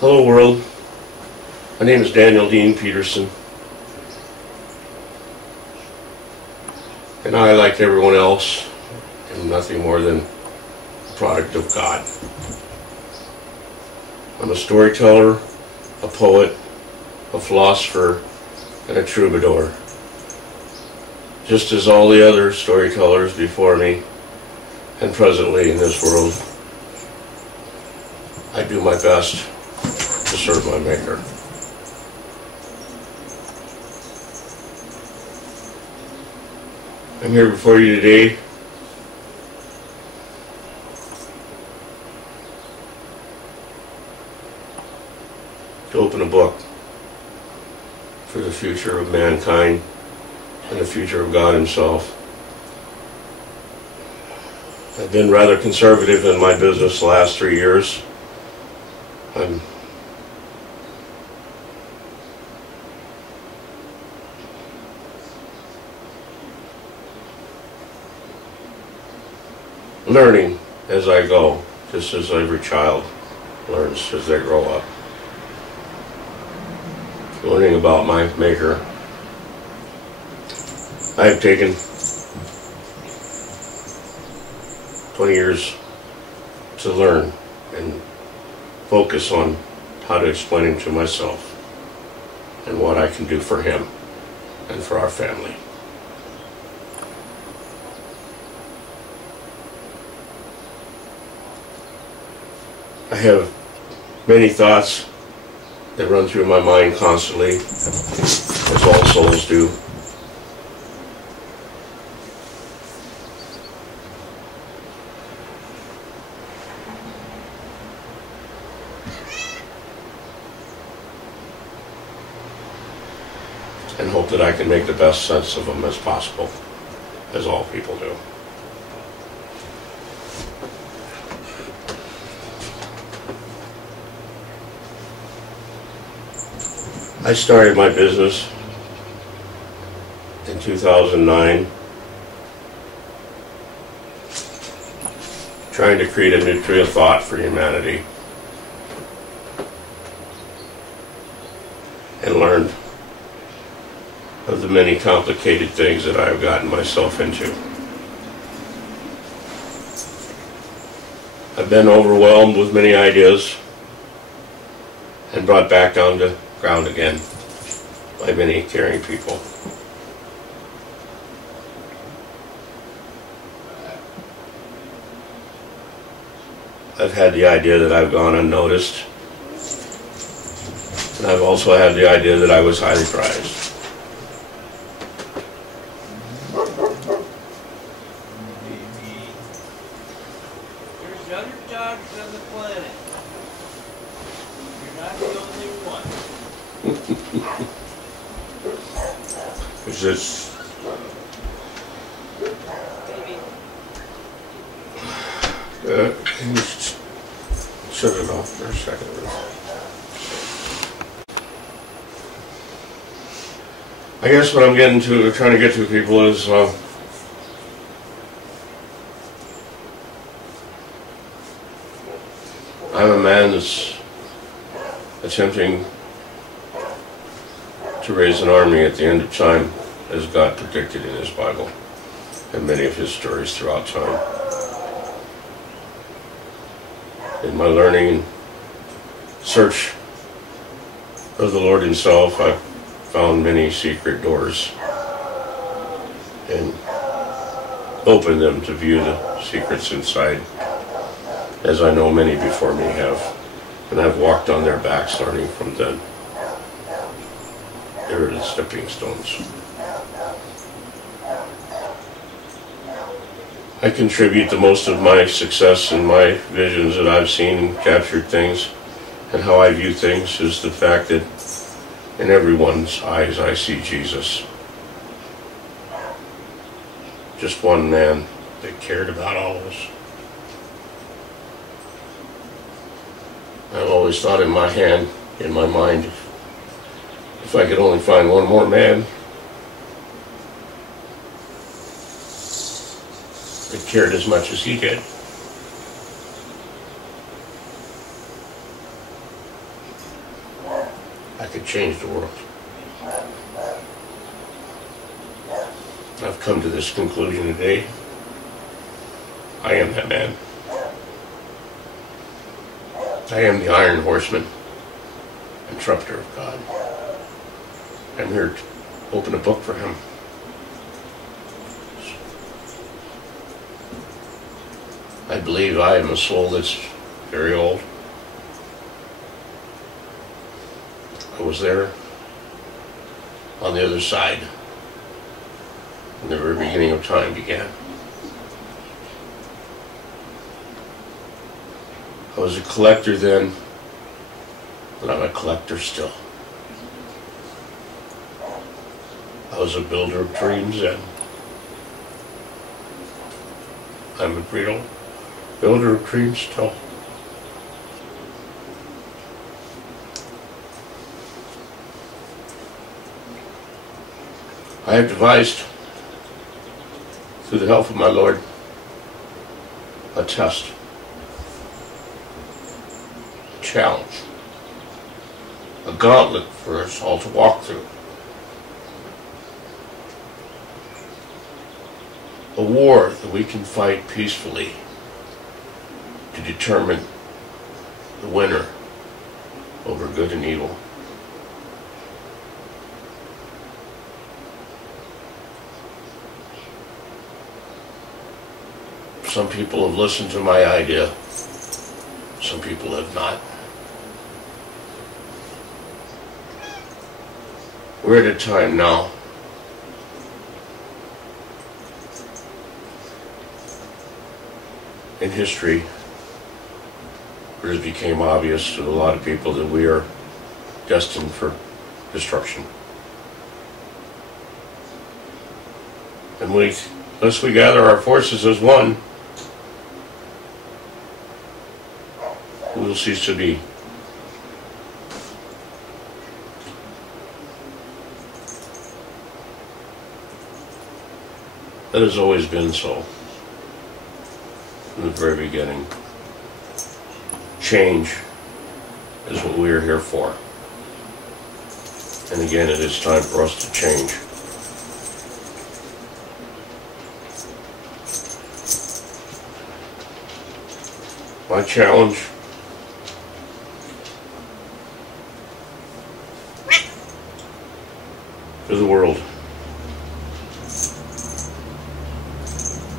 Hello world, my name is Daniel Dean Peterson, and I, like everyone else, am nothing more than a product of God. I'm a storyteller, a poet, a philosopher, and a troubadour. Just as all the other storytellers before me and presently in this world, I do my best to serve my Maker. I'm here before you today to open a book for the future of mankind and the future of God Himself. I've been rather conservative in my business the last 3 years. I'm learning as I go, just as every child learns as they grow up. Learning about my Maker. I've taken 20 years to learn and focus on how to explain Him to myself and what I can do for Him and for our family. I have many thoughts that run through my mind constantly, as all souls do. And hope that I can make the best sense of them as possible, as all people do. I started my business in 2009, trying to create a new train of thought for humanity, and learned of the many complicated things that I've gotten myself into. I've been overwhelmed with many ideas and brought back down to ground again by many caring people. I've had the idea that I've gone unnoticed, and I've also had the idea that I was highly prized. There's other dogs on the planet. You're not the only one. Is this can you shut it off for a second? I guess what I'm trying to get to people is I'm a man that's attempting to raise an army at the end of time, as God predicted in His Bible and many of His stories throughout time. In my learning and search of the Lord Himself, I've found many secret doors and opened them to view the secrets inside, as I know many before me have, and I've walked on their backs learning from them. They are the stepping stones. I contribute the most of my success and my visions that I've seen and captured things, and how I view things, is the fact that in everyone's eyes I see Jesus. Just one man that cared about all of us. I've always thought in my mind, if I could only find one more man that cared as much as he did, I could change the world. I've come to this conclusion today. I am that man. I am the Iron Horseman and Trumpeter of God. I'm here to open a book for him. I believe I am a soul that's very old. I was there on the other side when the very beginning of time began. I was a collector then, and I'm a collector still. I was a builder of dreams then. I'm a real builder of dreams still. I have devised, through the help of my Lord, a test, a challenge, a gauntlet for us all to walk through. A war that we can fight peacefully to determine the winner over good and evil. Some people have listened to my idea. Some people have not. We're at a time now in history where it became obvious to a lot of people that we are destined for destruction. And unless we gather our forces as one, we will cease to be. That has always been so from the very beginning. Change is what we are here for. And again, it is time for us to change. My challenge to the world,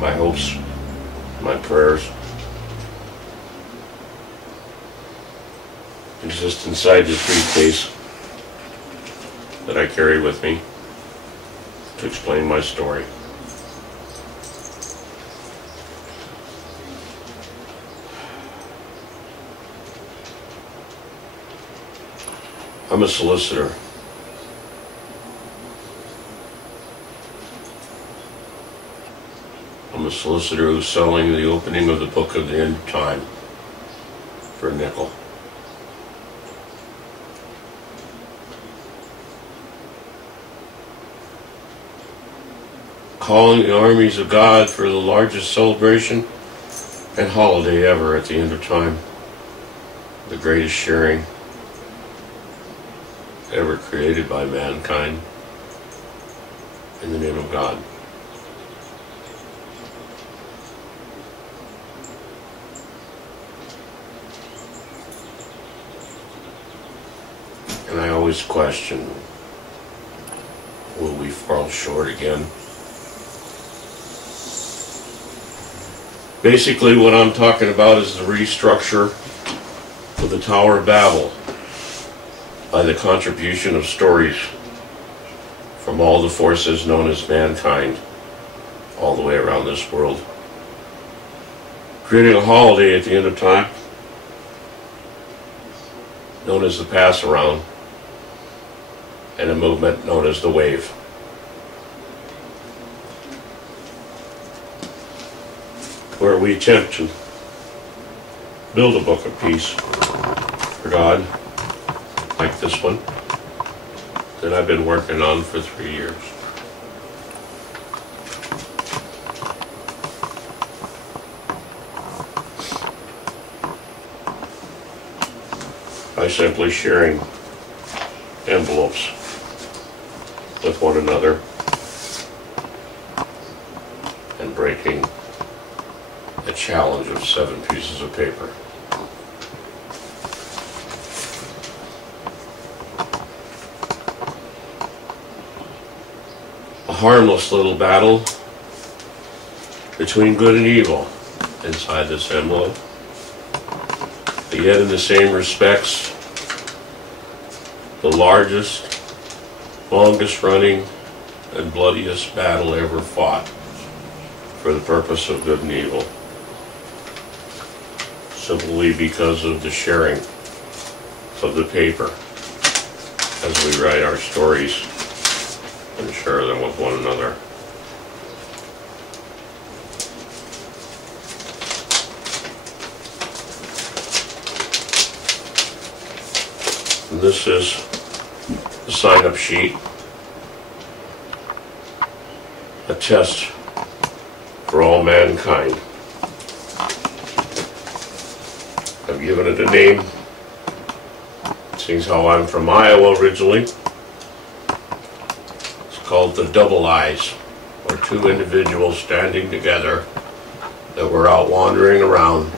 my hopes, my prayers, exist inside this briefcase that I carry with me to explain my story. I'm a solicitor. I'm a solicitor who's selling the opening of the book of the end of time for a nickel. Calling the armies of God for the largest celebration and holiday ever at the end of time. The greatest sharing ever created by mankind in the name of God. And I always question, will we fall short again? Basically, what I'm talking about is the restructure of the Tower of Babel by the contribution of stories from all the forces known as mankind all the way around this world, creating a holiday at the end of time known as the pass around and a movement known as the wave. Where we attempt to build a book of peace for God, like this one, that I've been working on for 3 years. By simply sharing envelopes with one another and breaking a challenge of 7 pieces of paper. A harmless little battle between good and evil inside this envelope, but yet in the same respects, the largest, longest running, and bloodiest battle ever fought for the purpose of good and evil, simply because of the sharing of the paper as we write our stories and share them with one another. And this is the sign-up sheet, a test for all mankind. I've given it a name, seeing how I'm from Iowa originally. It's called the double eyes, or two individuals standing together that were out wandering around.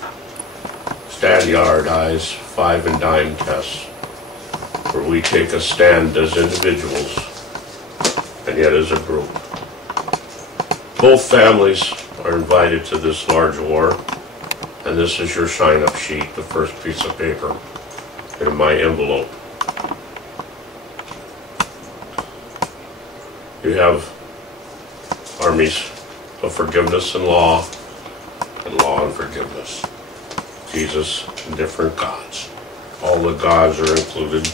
Stand yard eyes, 5 and dime tests, where we take a stand as individuals and yet as a group. Both families are invited to this large war, and this is your sign-up sheet, the first piece of paper in my envelope. You have armies of forgiveness and law and forgiveness. Jesus and different gods. All the gods are included.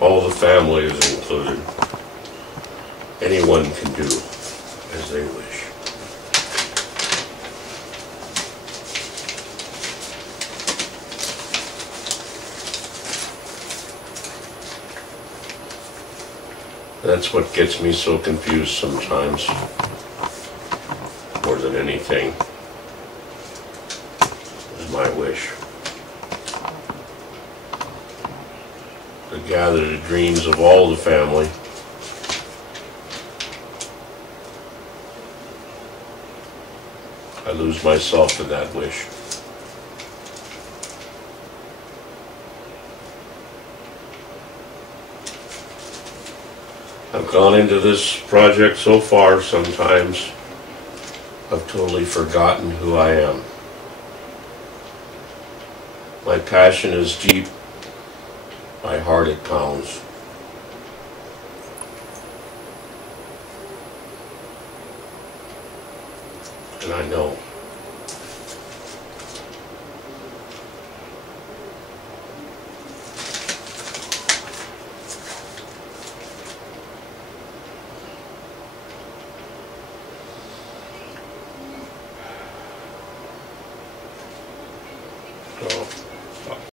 All the family is included. Anyone can do as they wish. That's what gets me so confused sometimes, more than anything, is my wish to gather the dreams of all the family I lose myself in that wish. I've gone into this project so far, sometimes I've totally forgotten who I am. My passion is deep, my heart it pounds. And I know